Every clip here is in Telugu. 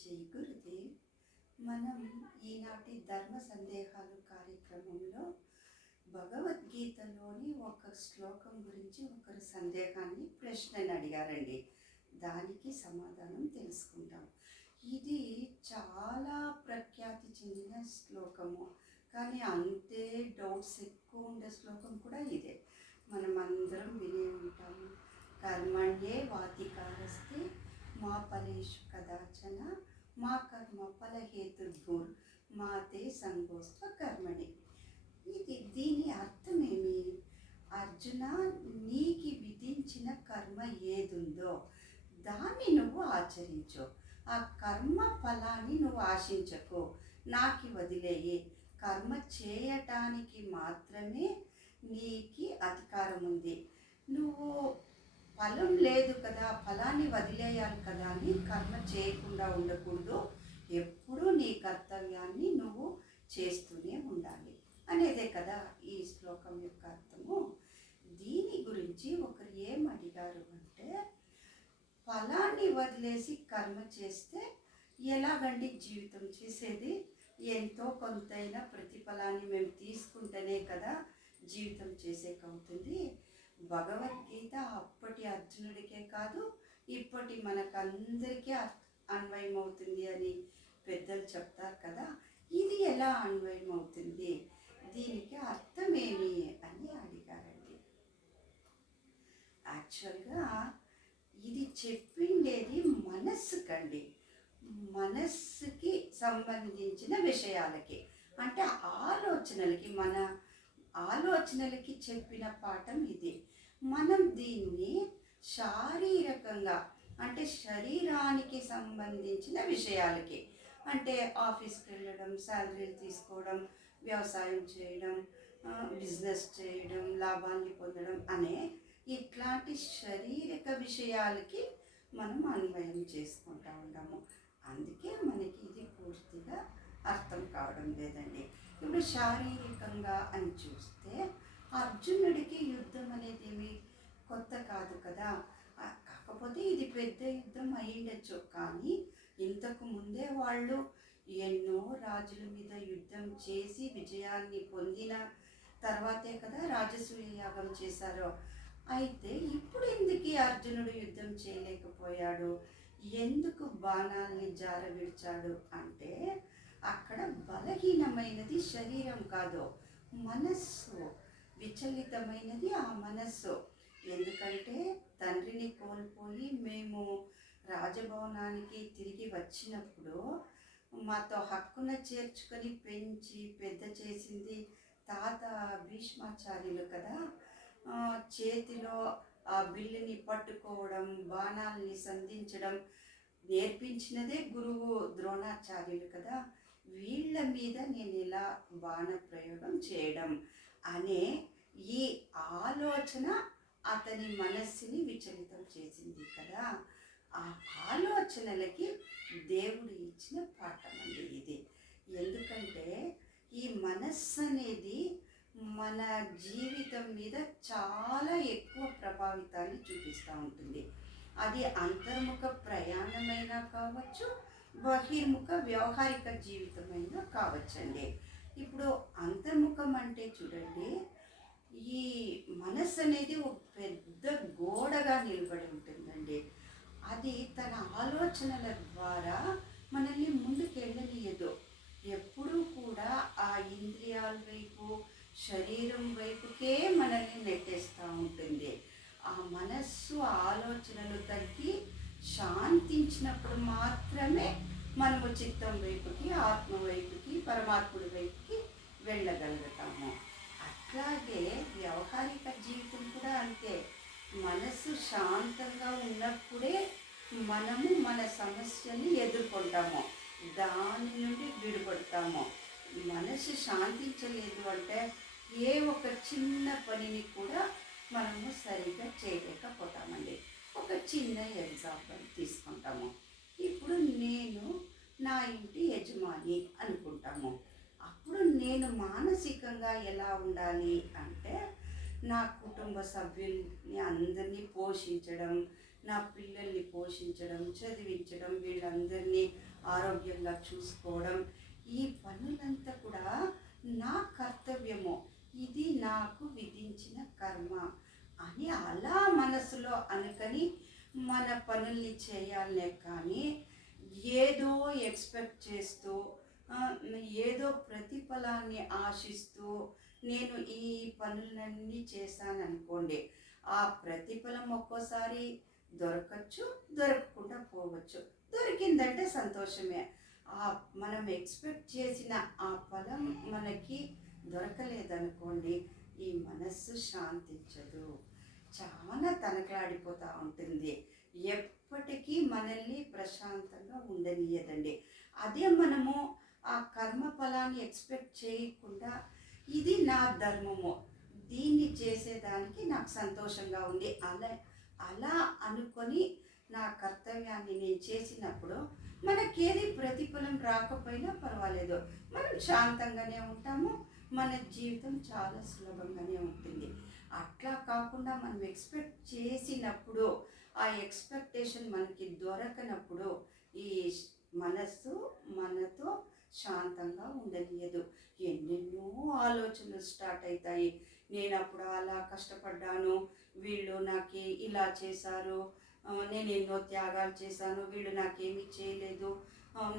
జై గురుదేవ్. మనం ఈనాటి ధర్మ సందేహాలు కార్యక్రమంలో భగవద్గీతలోని ఒక శ్లోకం గురించి ఒకరు సందేహాన్ని ప్రశ్నని అడిగారండి. దానికి సమాధానం తెలుసుకుంటాం. ఇది చాలా ప్రఖ్యాతి చెందిన శ్లోకము, కానీ అంతే డౌట్స్ ఎక్కువ ఉండే శ్లోకం కూడా ఇదే. మనం అందరం వినే ఉంటాము. కర్మణ్యే వాతికారస్తే మా ఫలేషు కదాచన మా కర్మ ఫలహేతుర్భూర్ మాతే సంగోస్త్వ కర్మణి. దీని అర్థమేమి? అర్జున, నీకి విధించిన కర్మ ఏదుందో దాన్ని నువ్వు ఆచరించు. ఆ కర్మ ఫలాన్ని నువ్వు ఆశించకు, నాకి వదిలేయి. కర్మ చేయటానికి మాత్రమే నీకి అధికారం ఉంది. నువ్వు ఫలం లేదు కదా, ఫలాన్ని వదిలేయాలి కదా అని కర్మ చేయకుండా ఉండకూడదు. ఎప్పుడూ నీ కర్తవ్యాన్ని నువ్వు చేస్తూనే ఉండాలి అనేదే కదా ఈ శ్లోకం యొక్క అర్థము. దీని గురించి ఒకరు ఏం అడిగారు అంటే, ఫలాన్ని వదిలేసి కర్మ చేస్తే ఎలాగండి జీవితం చేసేది? ఎంతో కొంతైనా ప్రతిఫలాన్ని మేము తీసుకుంటేనే కదా జీవితం చేసేకవుతుంది. భగవద్గీత అప్పటి అర్జునుడికే కాదు, ఇప్పటి మనకందరికీ అన్వయం అవుతుంది అని పెద్దలు చెప్తారు కదా. ఇది ఎలా అన్వయం అవుతుంది, దీనికి అర్థమేమి అని అడిగారండి. యాక్చువల్గా ఇది చెప్పిండేది మనస్సుకండి, మనస్సుకి సంబంధించిన విషయాలకి, అంటే ఆలోచనలకి, మన ఆలోచనలకి చెప్పిన పాఠం ఇది. మనం దీన్ని శారీరకంగా, అంటే శరీరానికి సంబంధించిన విషయాలకి, అంటే ఆఫీస్కి వెళ్ళడం, శాలరీలు తీసుకోవడం, వ్యవసాయం చేయడం, బిజినెస్ చేయడం, లాభాన్ని పొందడం అనే ఇట్లాంటి శారీరక విషయాలకి మనం అన్వయం చేసుకుంటూ ఉంటాము. అందుకే మనకి ఇది పూర్తిగా అర్థం కావడం లేదండి. ఇప్పుడు శారీరకంగా అని చూస్తే అర్జునుడికి యుద్ధం అనేది ఏమి కొత్త కాదు కదా. కాకపోతే ఇది పెద్ద యుద్ధం అయ్యిండొచ్చు, కానీ ఇంతకు ముందే వాళ్ళు ఎన్నో రాజుల మీద యుద్ధం చేసి విజయాన్ని పొందిన తర్వాతే కదా రాజసూయ యాగం చేశారు. అయితే ఇప్పుడు ఎందుకు అర్జునుడు యుద్ధం చేయలేకపోయాడు, ఎందుకు బాణాల్ని జారవిడ్చాడు అంటే, అక్కడ బలహీనమైనది శరీరం కాదు, మనస్సు. విచలితమైనది ఆ మనస్సు. ఎందుకంటే తండ్రిని కోల్పోయి మేము రాజభవనానికి తిరిగి వచ్చినప్పుడు మాతో హక్కున చేర్చుకొని పెంచి పెద్ద చేసింది తాత భీష్మాచార్యులు కదా. చేతిలో ఆ బిల్లుని పట్టుకోవడం, బాణాలని సంధించడం నేర్పించినదే గురువు ద్రోణాచార్యులు కదా. వీళ్ళ మీద నేను ఇలా బాణ ప్రయోగం చేయడం అనే ఈ ఆలోచన అతని మనస్సుని విచలితం చేసింది కదా. ఆ ఆలోచనలకి దేవుడు ఇచ్చిన పాఠం అండి ఇది. ఎందుకంటే ఈ మనస్సు అనేది మన జీవితం మీద చాలా ఎక్కువ ప్రభావితాన్ని చూపిస్తూ ఉంటుంది. అది అంతర్ముఖ ప్రయాణమైనా కావచ్చు, బహిర్ముఖ వ్యవహారిక జీవితమైనా కావచ్చండి. ఇప్పుడు అంతర్ముఖం అంటే చూడండి, ఈ మనస్సు అనేది ఒక పెద్ద గోడగా నిలబడి ఉంటుందండి. అది తన ఆలోచనల ద్వారా మనల్ని ముందుకెళ్ళనీయదు. ఎప్పుడూ కూడా ఆ ఇంద్రియాల వైపు, శరీరం వైపుకే మనల్ని నెట్టేస్తూ ఉంటుంది. ఆ మనస్సు ఆలోచనలు తగ్గి శాంతించినప్పుడు మాత్రమే మనము చిత్తం వైపుకి, ఆత్మ వైపుకి, పరమాత్ముడి వైపుకి వెళ్ళగలుగుతాము. అట్లాగే వ్యవహారిక జీవితం కూడా అంతే. మనసు శాంతంగా ఉన్నప్పుడే మనము మన సమస్యని ఎదుర్కొంటాము, దాని నుండి విడిపడతాము. మనసు శాంతించలేదు అంటే ఏ ఒక చిన్న పనిని కూడా మనము సరిగ్గా చేయలేకపోతామండి. ఒక చిన్న ఎగ్జాంపుల్ తీసుకుంటాము. ఇప్పుడు నేను నా ఇంటి యజమాని అనుకుంటాము. అప్పుడు నేను మానసికంగా ఎలా ఉండాలి అంటే, నా కుటుంబ సభ్యుల్ని అందరినీ పోషించడం, నా పిల్లల్ని పోషించడం, చదివించడం, వీళ్ళందరినీ ఆరోగ్యంగా చూసుకోవడం, ఈ పనులంతా కూడా నా కర్తవ్యము, ఇది నాకు విధించిన కర్మ అని అలా మనసులో అనుకొని మన పనుల్ని చేయాలనే కానీ ఏదో ఎక్స్పెక్ట్ చేస్తూ ఆ, ఏదో ప్రతిఫలాన్ని ఆశిస్తూ నేను ఈ పనులన్నీ చేశాననుకోండి, ఆ ప్రతిఫలం ఒక్కోసారి దొరకచ్చు, దొరకకుండా పోవచ్చు. దొరికిందంటే సంతోషమే. మనం ఎక్స్పెక్ట్ చేసిన ఆ ఫలం మనకి దొరకలేదనుకోండి, ఈ మనస్సు శాంతించదు, చాలా తనకలాడిపోతూ ఉంటుంది, ఎప్పటికీ మనల్ని ప్రశాంతంగా ఉండనీయదండి. అదే మనము ఆ కర్మ ఫలాన్ని ఎక్స్పెక్ట్ చేయకుండా ఇది నా ధర్మము, దీన్ని చేసేదానికి నాకు సంతోషంగా ఉంది, అలా అలా అనుకొని నా కర్తవ్యాన్ని నేను చేసినప్పుడు మనకేది ప్రతిఫలం రాకపోయినా పర్వాలేదు, మనం శాంతంగానే ఉంటాము, మన జీవితం చాలా సులభంగానే ఉంటుంది. అట్లా కాకుండా మనం ఎక్స్పెక్ట్ చేసినప్పుడు ఆ ఎక్స్పెక్టేషన్ మనకి దొరకనప్పుడు ఈ మనస్సు మనతో శాంతంగా ఉండనియదు. ఎన్నెన్నో ఆలోచనలు స్టార్ట్ అవుతాయి. నేను అప్పుడు అలా కష్టపడ్డాను, వీళ్ళు నాకు ఇలా చేశారు, నేను ఎన్నో త్యాగాలు చేశాను, వీళ్ళు నాకేమీ చేయలేదు,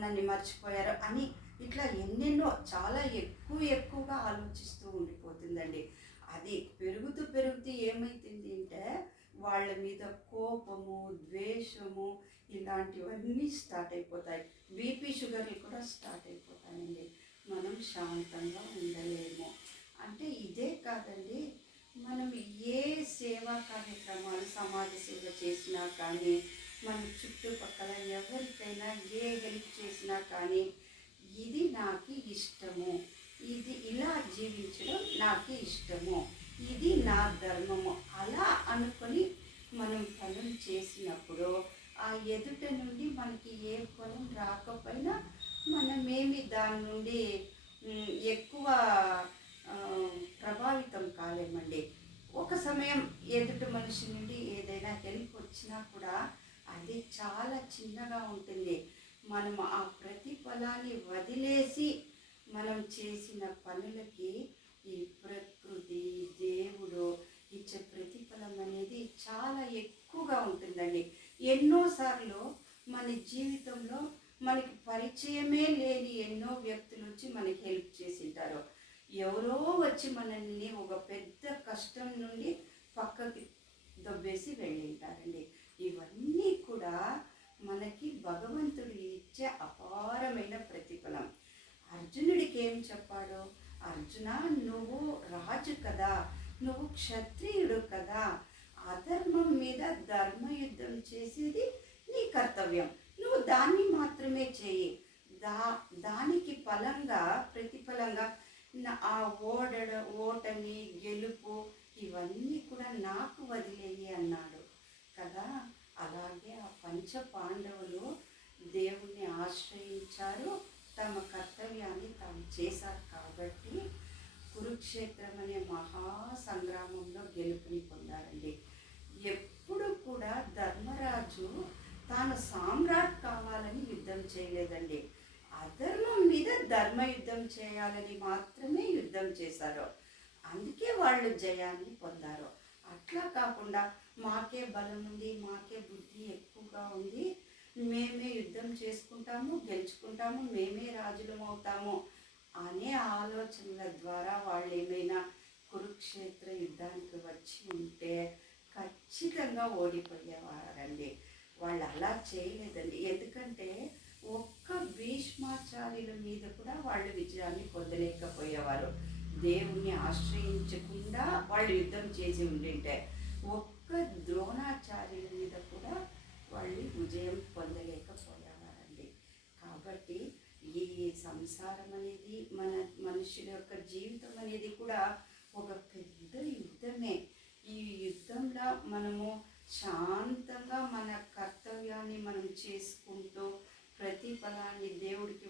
నన్ను మర్చిపోయారు అని ఇట్లా ఎన్నెన్నో చాలా ఎక్కువగా ఆలోచిస్తూ ఉండిపోతుందండి. అది పెరుగుతూ ఏమవుతుంది అంటే వాళ్ళ మీద కోపము, ద్వేషము ఇలాంటివన్నీ స్టార్ట్ అయిపోతాయి. బీపీ షుగర్లు కూడా స్టార్ట్ అయిపోతాయండి. మనం శాంతంగా ఉండలేము. అంటే ఇదే కాదండి, మనం ఏ సేవా కార్యక్రమాలు సమాజ సేవ చేసినా కానీ, మన చుట్టుపక్కల ఎవరికైనా ఏ హెల్ప్ చేసినా కానీ, ఇది నాకు ఇష్టము, ఇది ఇలా జీవించడం నాకు ఇష్టము, ఇది నా ధర్మము అలా అనుకొని మనం పనులు చేసినప్పుడు ఆ ఎదుట నుండి మనకి ఏ ఫలం రాకపోయినా మనమేమి దాని నుండి ఎక్కువ ప్రభావితం కాలేమండి. ఒక సమయం ఎదుటి మనిషి నుండి ఏదైనా హెల్ప్ వచ్చినా కూడా అది చాలా చిన్నగా ఉంటుంది. మనం ఆ ప్రతిఫలాన్ని వదిలేసి మనం చేసిన పనులకి ఈ ప్రకృతి, దేవుడు ఇచ్చే ప్రతిఫలం అనేది చాలా ఎక్కువగా ఉంటుందండి. ఎన్నోసార్లు మన జీవితంలో మనకి పరిచయమే లేని ఎన్నో వ్యక్తులు వచ్చి మనకి హెల్ప్ చేసింటారు. ఎవరో వచ్చి మనల్ని ఒక పెద్ద కష్టం నుండి పక్కకి దొబ్బేసి వెళ్ళింటారండి. ఇవన్నీ కూడా మనకి భగవంతుడు ఇచ్చే అపారమైన ప్రతిఫలం. అర్జునుడికి ఏం చెప్పాడు? అర్జున, నువ్వు రాజు కదా, నువ్వు క్షత్రియుడు కదా, అధర్మం మీద ధర్మయుద్ధం చేసేది నీ కర్తవ్యం, నువ్వు దాన్ని మాత్రమే చేయి, దానికి ఫలంగా ప్రతిఫలంగా ఆ ఓటమి గెలుపు ఇవన్నీ కూడా నాకు వదిలేయి అన్నాడు కదా. అలాగే ఆ పంచ పాండవులు దేవుణ్ణి ఆశ్రయించారు, తమ కర్తవ్యాన్ని తాము చేశారు కాబట్టి కురుక్షేత్రం అనే మహా సంగ్రామంలో గెలుపుని పొందారండి. ఎప్పుడు కూడా ధర్మరాజు తాను సామ్రాట్ కావాలని యుద్ధం చేయలేదండి, అధర్మం మీద ధర్మ యుద్ధం చేయాలని మాత్రమే యుద్ధం చేశారు. అందుకే వాళ్ళు జయాన్ని పొందారు. అట్లా కాకుండా మాకే బలం ఉంది, మాకే బుద్ధి ఎక్కువగా ఉంది, మేమే యుద్ధం చేసుకుంటాము, గెలుచుకుంటాము, మేమే రాజులం అవుతాము అనే ఆలోచనల ద్వారా వాళ్ళు ఏమైనా కురుక్షేత్ర యుద్ధానికి వచ్చి ఉంటే ఖచ్చితంగా ఓడిపోయేవారండి. వాళ్ళు అలా చేయలేదండి. ఎందుకంటే ఒక్క భీష్మాచార్యుల మీద కూడా వాళ్ళు విజయాన్ని పొందలేకపోయేవారు. దేవుణ్ణి ఆశ్రయించకుండా వాళ్ళు యుద్ధం చేసి ఉండింటే ఒక్క ద్రోణాచార్యుల మీద కూడా వాళ్ళు విజయం పొందలేకపోయేవారండి. కాబట్టి ఈ సంసారం అనేది మనుషుల యొక్క జీవితం అనేది కూడా ఒక పెద్ద యుద్ధమే. ఈ యుద్ధంలో మనము శాంతంగా మన కర్తవ్యాన్ని మనం చేసుకుంటూ ప్రతిఫలాన్ని దేవుడికి